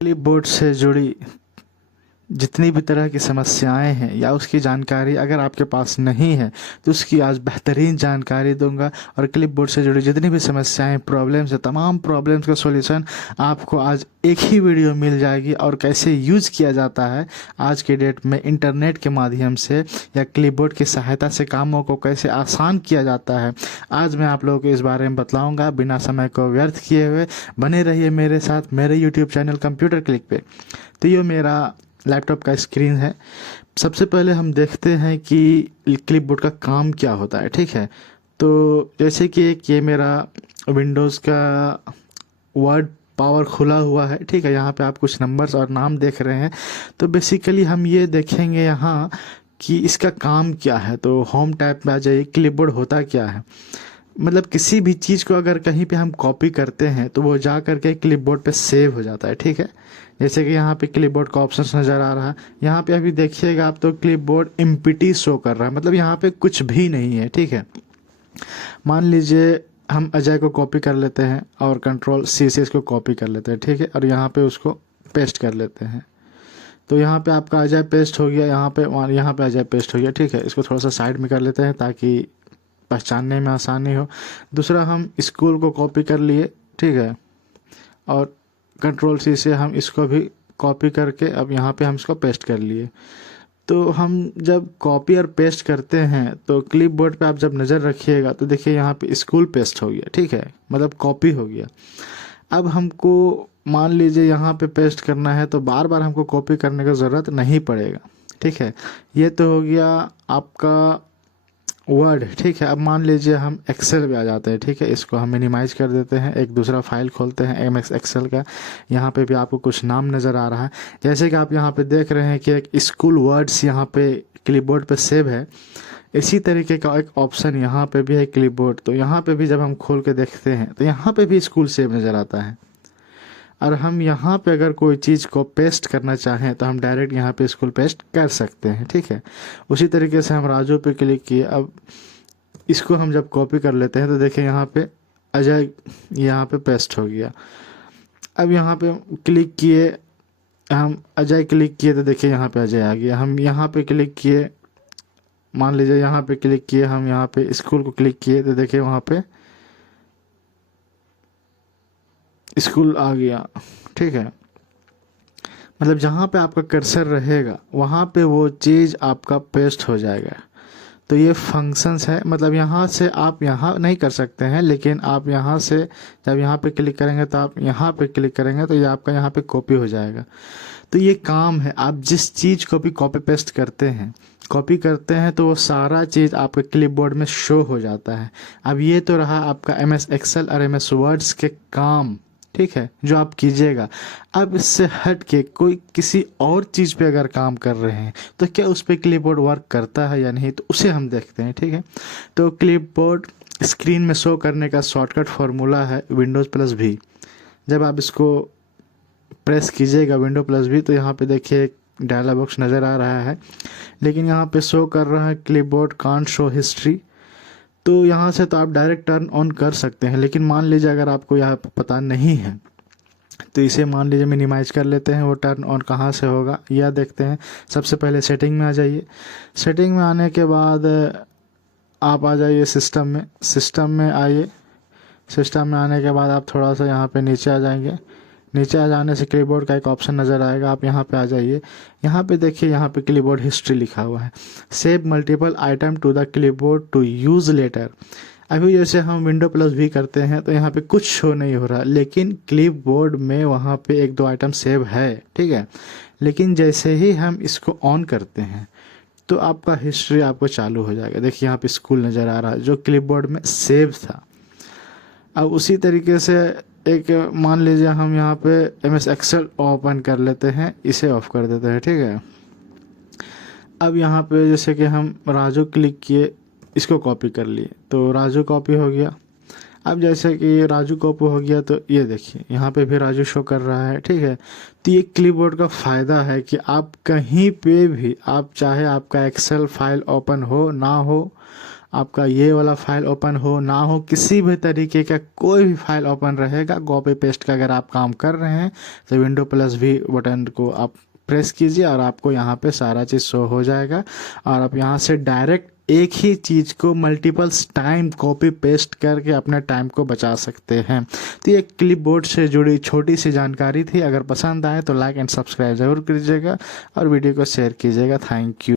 Clipboard से जुड़ी जितनी भी तरह की समस्याएं हैं या उसकी जानकारी अगर आपके पास नहीं है तो उसकी आज बेहतरीन जानकारी दूंगा। और क्लिपबोर्ड से जुड़ी जितनी भी समस्याएं प्रॉब्लम्स है, तमाम प्रॉब्लम्स का सॉल्यूशन आपको आज एक ही वीडियो मिल जाएगी। और कैसे यूज़ किया जाता है आज के डेट में इंटरनेट के माध्यम से या क्लिपबोर्ड की सहायता से कामों को कैसे आसान किया जाता है, आज मैं आप लोगों को इस बारे में बतलाऊँगा। बिना समय को व्यर्थ किए हुए बने रहिए मेरे साथ मेरे यूट्यूब चैनल कंप्यूटर क्लिक पे। तो ये मेरा लैपटॉप का स्क्रीन है। सबसे पहले हम देखते हैं कि क्लिपबोर्ड का काम क्या होता है। ठीक है, तो जैसे कि एक ये मेरा विंडोज़ का वर्ड पावर खुला हुआ है। ठीक है, यहाँ पे आप कुछ नंबर्स और नाम देख रहे हैं। तो बेसिकली हम ये देखेंगे यहाँ कि इसका काम क्या है। तो होम टैब में आ जाइए, क्लिपबोर्ड होता क्या है। मतलब किसी भी चीज़ को अगर कहीं पे हम कॉपी करते हैं तो वो जा करके क्लिपबोर्ड पे सेव हो जाता है। ठीक है, जैसे कि यहाँ पे क्लिपबोर्ड का ऑप्शन नज़र आ रहा है। यहाँ पे अभी देखिएगा आप तो क्लिपबोर्ड एम्प्टी शो कर रहा है, मतलब यहाँ पे कुछ भी नहीं है। ठीक है, मान लीजिए हम अजय को कॉपी कर लेते हैं और कंट्रोल सी से इसको कॉपी कर लेते हैं। ठीक है, और यहाँ पे उसको पेस्ट कर लेते हैं। तो यहाँ पे आपका अजय पेस्ट हो गया, यहाँ पे अजय पेस्ट हो गया। ठीक है, इसको थोड़ा सा साइड में कर लेते हैं ताकि पहचानने में आसानी हो। दूसरा, हम स्कूल को कॉपी कर लिए। ठीक है, और कंट्रोल सी से हम इसको भी कॉपी करके अब यहाँ पे हम इसको पेस्ट कर लिए। तो हम जब कॉपी और पेस्ट करते हैं तो क्लिपबोर्ड पे आप जब नज़र रखिएगा तो देखिए यहाँ पे स्कूल पेस्ट हो गया। ठीक है, मतलब कॉपी हो गया। अब हमको मान लीजिए यहाँ पे पेस्ट करना है तो बार बार हमको कॉपी करने की ज़रूरत नहीं पड़ेगा। ठीक है, ये तो हो गया आपका वर्ड। ठीक है, अब मान लीजिए हम एक्सेल पे आ जाते हैं। ठीक है, इसको हम मिनिमाइज कर देते हैं, एक दूसरा फाइल खोलते हैं एमएस एक्सेल का। यहाँ पे भी आपको कुछ नाम नज़र आ रहा है, जैसे कि आप यहाँ पे देख रहे हैं कि एक स्कूल वर्ड्स यहाँ पे क्लिपबोर्ड पे सेव है। इसी तरीके का एक ऑप्शन यहाँ पे भी है क्लिपबोर्ड। तो यहाँ पे भी जब हम खोल के देखते हैं तो यहाँ पे भी स्कूल सेव नज़र आता है। और हम यहाँ पे अगर कोई चीज़ को पेस्ट करना चाहें तो हम डायरेक्ट यहाँ पे स्कूल पेस्ट कर सकते हैं। ठीक है, उसी तरीके से हम राजू पे क्लिक किए। अब इसको हम जब कॉपी कर लेते हैं तो देखिए यहाँ पे अजय यहाँ पे पेस्ट हो गया। अब यहाँ पे क्लिक किए, हम अजय क्लिक किए तो देखिए यहाँ पे अजय आ गया। हम यहाँ पे क्लिक किए, मान लीजिए यहाँ पे क्लिक किए, हम यहाँ पे स्कूल को क्लिक किए तो देखिए वहाँ पे स्कूल आ गया। ठीक है, मतलब जहाँ पे आपका कर्सर रहेगा वहाँ पे वो चीज़ आपका पेस्ट हो जाएगा। तो ये फंक्शंस है, मतलब यहाँ से आप यहाँ नहीं कर सकते हैं, लेकिन आप यहाँ से जब यहाँ पे क्लिक करेंगे तो आप यहाँ पे क्लिक करेंगे तो ये आपका यहाँ पे कॉपी हो जाएगा। तो ये काम है, आप जिस चीज़ को भी कॉपी पेस्ट करते हैं, कॉपी करते हैं तो वो सारा चीज़ आपके क्लिपबोर्ड में शो हो जाता है। अब ये तो रहा आपका एमएस एक्सेल और एमएस वर्ड्स के काम। ठीक है, जो आप कीजिएगा। अब इससे हट के कोई किसी और चीज़ पे अगर काम कर रहे हैं तो क्या उस पर क्लिपबोर्ड वर्क करता है या नहीं, तो उसे हम देखते हैं। ठीक है, तो क्लिपबोर्ड स्क्रीन में शो करने का शॉर्टकट फार्मूला है विंडोज़+V। जब आप इसको प्रेस कीजिएगा विंडो+V तो यहाँ पे देखिए एक डायलॉग बॉक्स नज़र आ रहा है, लेकिन यहाँ पे शो कर रहा है क्लिपबोर्ड कांट शो हिस्ट्री। तो यहाँ से तो आप डायरेक्ट टर्न ऑन कर सकते हैं, लेकिन मान लीजिए अगर आपको यहाँ पता नहीं है तो इसे मान लीजिए मिनिमाइज कर लेते हैं। वो टर्न ऑन कहाँ से होगा यह देखते हैं। सबसे पहले सेटिंग में आ जाइए। सेटिंग में आने के बाद आप आ जाइए सिस्टम में। सिस्टम में आइए। सिस्टम में आने के बाद आप थोड़ा सा यहाँ पे नीचे आ जाएंगे। नीचे आ जाने से क्लिपबोर्ड का एक ऑप्शन नज़र आएगा, आप यहाँ पे आ जाइए। यहाँ पे देखिए यहाँ पे क्लिपबोर्ड हिस्ट्री लिखा हुआ है। Save multiple item to the clipboard to use later. अभी जैसे हम विंडो+V करते हैं तो यहाँ पे कुछ शो नहीं हो रहा, लेकिन क्लिपबोर्ड में वहाँ पे एक दो आइटम सेव है। ठीक है, लेकिन जैसे ही हम इसको ऑन करते हैं तो आपका हिस्ट्री आपको चालू हो जाएगा। देखिए यहाँ पे स्कूल नज़र आ रहा है जो क्लिपबोर्ड में सेव था। अब उसी तरीके से एक मान लीजिए हम यहाँ पे एमएस एक्सेल ओपन कर लेते हैं, इसे ऑफ कर देते हैं। ठीक है, अब यहाँ पे जैसे कि हम राजू क्लिक किए, इसको कॉपी कर लिए तो राजू कॉपी हो गया। अब जैसे कि राजू कॉपी हो गया तो ये देखिए यहाँ पे भी राजू शो कर रहा है। ठीक है, तो ये क्लिपबोर्ड का फ़ायदा है कि आप कहीं पे भी, आप चाहे आपका एक्सेल फाइल ओपन हो ना हो, आपका ये वाला फाइल ओपन हो ना हो, किसी भी तरीके का कोई भी फाइल ओपन रहेगा, कॉपी पेस्ट का अगर आप काम कर रहे हैं तो विंडो प्लस वी बटन को आप प्रेस कीजिए और आपको यहाँ पे सारा चीज़ शो हो जाएगा। और आप यहाँ से डायरेक्ट एक ही चीज़ को मल्टीपल्स टाइम कॉपी पेस्ट करके अपने टाइम को बचा सकते हैं। तो ये क्लिपबोर्ड से जुड़ी छोटी सी जानकारी थी। अगर पसंद आए तो लाइक एंड सब्सक्राइब ज़रूर कीजिएगा और वीडियो को शेयर कीजिएगा। Thank you.